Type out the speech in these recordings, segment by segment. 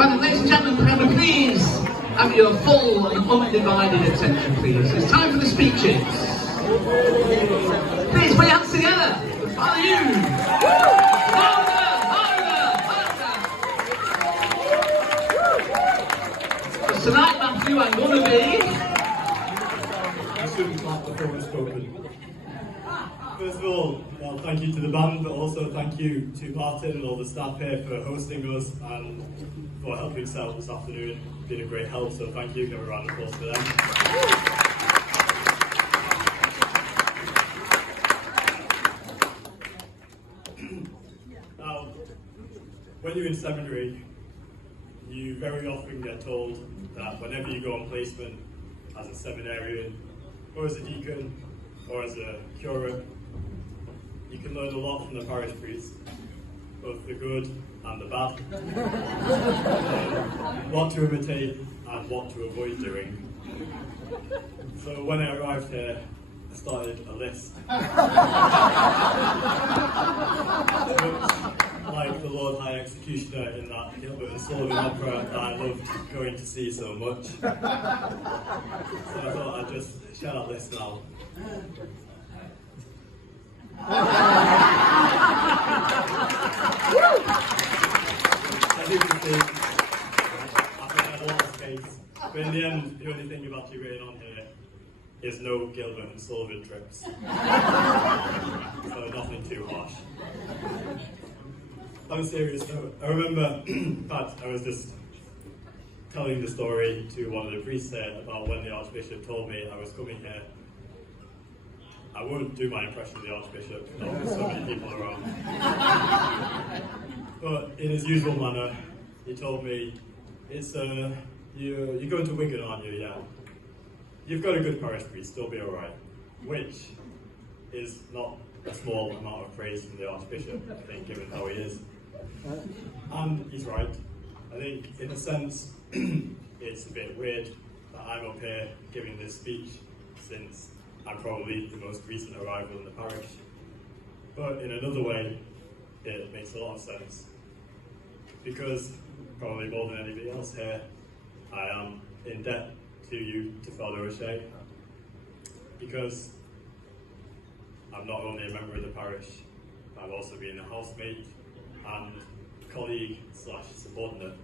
Madam, ladies and gentlemen, can we please have your full and undivided attention, please? It's time for the speeches. Please put your hands together. Father Hugh. Louder, louder, louder. Tonight, Matthew, I'm going to be... I shouldn't clap before it's spoken. First of all, well, thank you to the band, but also thank you to Martin and all the staff here for hosting us and for helping us out this afternoon. It's been a great help, so thank you. Give a round of applause for them. Now, when you're in seminary, you very often get told that whenever you go on placement as a seminarian, or as a deacon, or as a curate, you can learn a lot from the parish priest, both the good and the bad, what to imitate and what to avoid doing. So when I arrived here, I started a list. Like the Lord High Executioner in that Gilbert and Sullivan opera that I loved going to see so much. So I thought I'd just share that list now. As you can see, I've had a lot of space, but in the end, the only thing you've actually written on here is no Gilbert and Sullivan trips. So nothing too harsh. On a serious note, I remember, in fact, I was just telling the story to one of the priests there about when the Archbishop told me I was coming here. I won't do my impression of the Archbishop, not with so many people around. But in his usual manner, he told me, "It's you're going to Wigan, aren't you? Yeah. You've got a good parish priest, you'll be alright." Which is not a small amount of praise from the Archbishop, I think, given how he is. And he's right. I think, in a sense, it's a bit weird that I'm up here giving this speech, since I'm probably the most recent arrival in the parish. But in another way, it makes a lot of sense. Because, probably more than anybody else here, I am in debt to you, to Father O'Shea. Because I'm not only a member of the parish, I've also been a housemate and colleague / subordinate.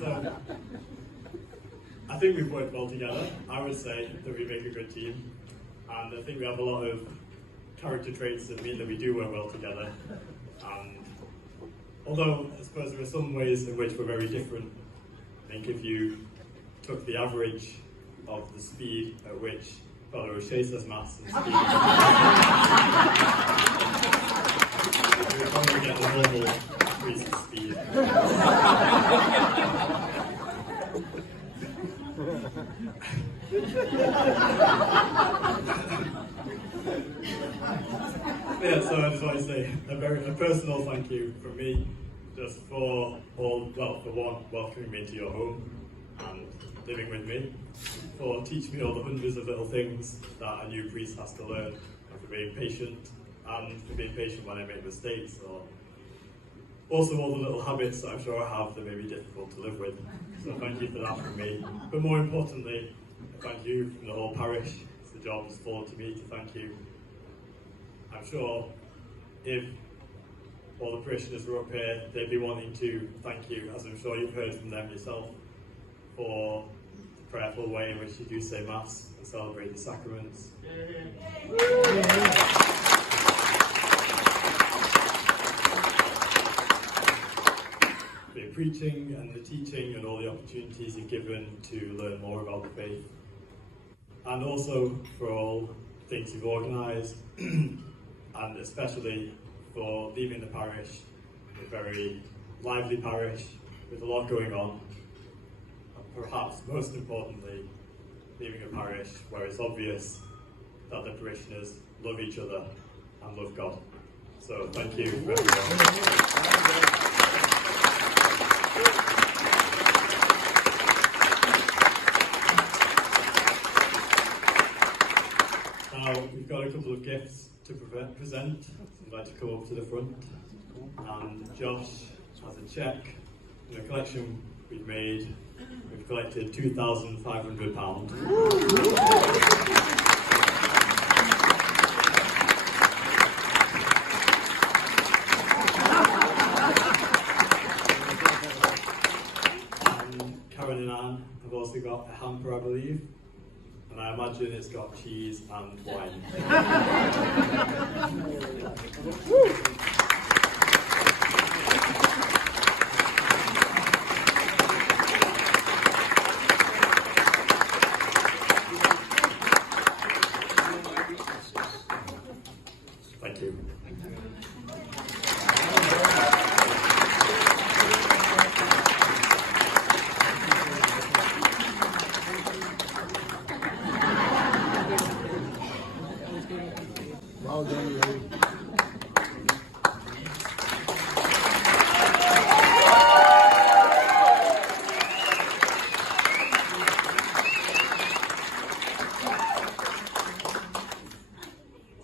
So, I think we've worked well together. I would say that we make a good team, and I think we have a lot of character traits that mean that we do work well together. And although I suppose there are some ways in which we're very different, I think if you took the average of the speed at which Father O'Shea says Mass and speed, we'll probably get the normal priest speed. Yeah, so I just want to say a personal thank you from me, just for welcoming me to your home and living with me, for teaching me all the hundreds of little things that a new priest has to learn, and for being patient, when I make mistakes, or also all the little habits that I'm sure I have that may be difficult to live with. So thank you for that from me. But more importantly, thank you from the whole parish. It's the job that's fallen to me to thank you. I'm sure if all the parishioners were up here, they'd be wanting to thank you, as I'm sure you've heard from them yourself, for the prayerful way in which you do say Mass and celebrate the sacraments. The preaching and the teaching and all the opportunities you've given to learn more about the faith. And also for all things you've organised, and especially for leaving the parish, a very lively parish with a lot going on, and perhaps most importantly, leaving a parish where it's obvious that the parishioners love each other and love God. So thank you for everyone. Now, we've got a couple of gifts to present. So I'd like to come up to the front. And Josh has a cheque the collection we've made, we've collected £2,500. Karen and Anne have also got a hamper, I believe, and I imagine it's got cheese and wine. Thank you. Well done, Ray.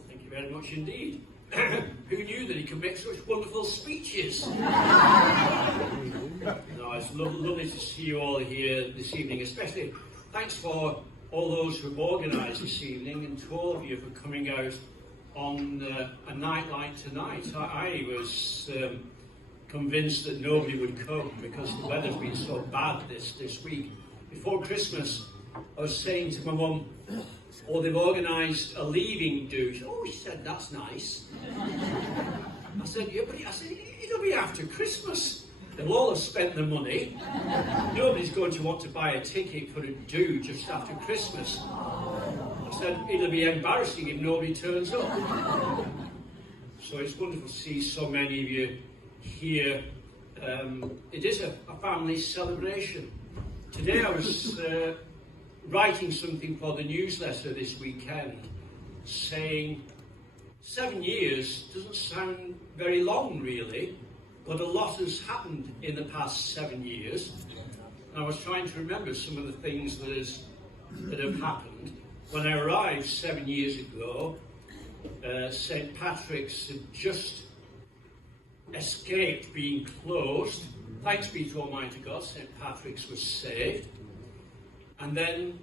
Thank you very much indeed. Who knew that he could make such wonderful speeches? No, it's lovely to see you all here this evening, especially thanks for all those who've organised this evening and to all of you for coming out on a night like tonight. I was convinced that nobody would come because the weather's been so bad this week. Before Christmas, I was saying to my mum, "Oh, they've organised a leaving do." "Oh," she said, "that's nice." I said, "Yeah, but it'll be after Christmas. They'll all have spent the money. Nobody's going to want to buy a ticket for a do just after Christmas." I said, "It'll be embarrassing if nobody turns up." So it's wonderful to see so many of you here. It is a family celebration. Today I was writing something for the newsletter this weekend, saying 7 years doesn't sound very long really, but a lot has happened in the past 7 years. And I was trying to remember some of the things that have happened. When I arrived 7 years ago, St. Patrick's had just escaped being closed. Thanks be to Almighty God, St. Patrick's was saved. And then,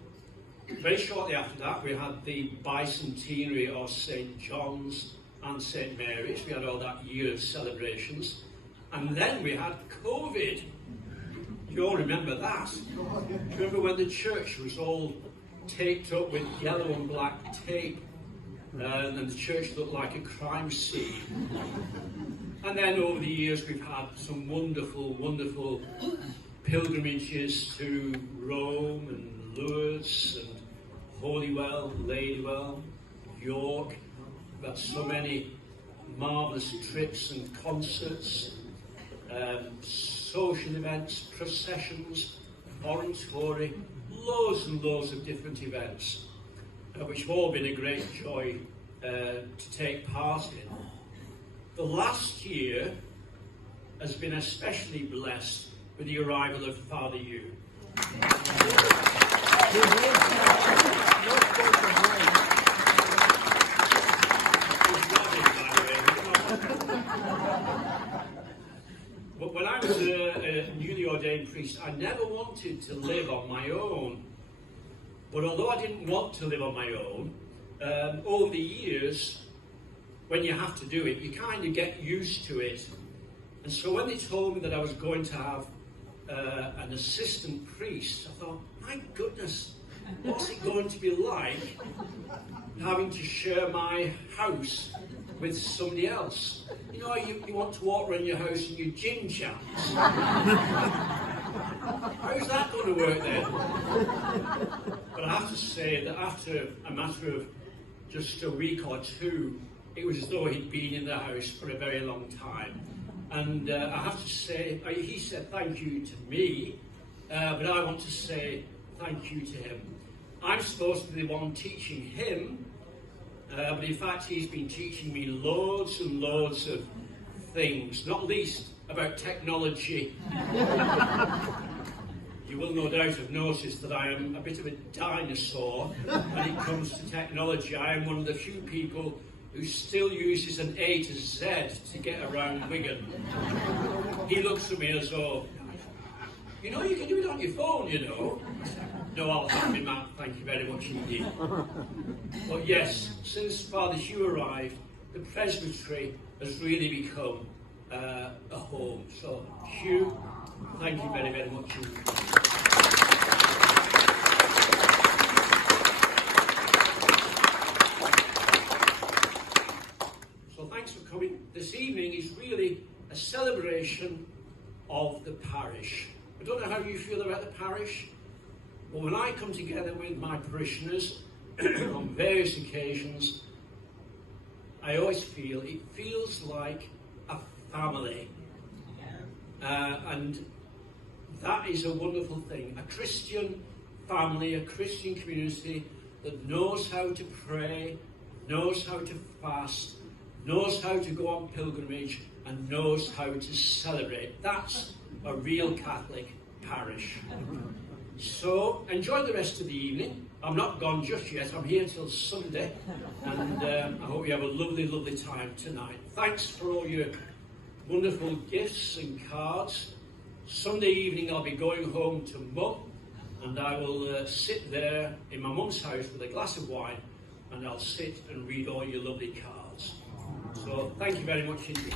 very shortly after that, we had the bicentenary of St. John's and St. Mary's. We had all that year of celebrations. And then we had COVID. You all remember that. Remember when the church was all taped up with yellow and black tape, and the church looked like a crime scene. And then over the years we've had some wonderful, wonderful pilgrimages to Rome and Lourdes and Holywell, Ladywell, York. We've had so many marvellous trips and concerts, social events, processions, oratory, loads and loads of different events, which have all been a great joy to take part in. The last year has been especially blessed with the arrival of Father Hugh. But when I was a newly ordained priest, I never wanted to live on my own. But although I didn't want to live on my own, over the years, when you have to do it, you kind of get used to it. And so when they told me that I was going to have an assistant priest, I thought, my goodness, what's it going to be like having to share my house with somebody else? You know, you want to walk around your house in your gin chaps. How's that going to work then? But I have to say that after a matter of just a week or two, it was as though he'd been in the house for a very long time. And I have to say, he said thank you to me, but I want to say thank you to him. I'm supposed to be the one teaching him, but in fact he's been teaching me loads and loads of things, not least about technology. You will no doubt have noticed that I am a bit of a dinosaur when it comes to technology. I am one of the few people who still uses an A to Z to get around Wigan. He looks at me as though, You know, you can do it on your phone, you know. No, I'll have me, Matt. Thank you very much indeed. But yes, since Father Hugh arrived, the presbytery has really become a home. So, Hugh, thank you very, very much indeed. So thanks for coming. This evening is really a celebration of the parish. I don't know how you feel about the parish, but when I come together with my parishioners on various occasions, I always feel it feels like a family. And that is a wonderful thing. A Christian family, a Christian community that knows how to pray, knows how to fast, knows how to go on pilgrimage, and knows how to celebrate. That's a real Catholic parish. So enjoy the rest of the evening. I'm not gone just yet. I'm here till Sunday, and I hope you have a lovely, lovely time tonight. Thanks for all your wonderful gifts and cards. Sunday evening I'll be going home to Mum, and I will sit there in my mum's house with a glass of wine, and I'll sit and read all your lovely cards. So thank you very much indeed.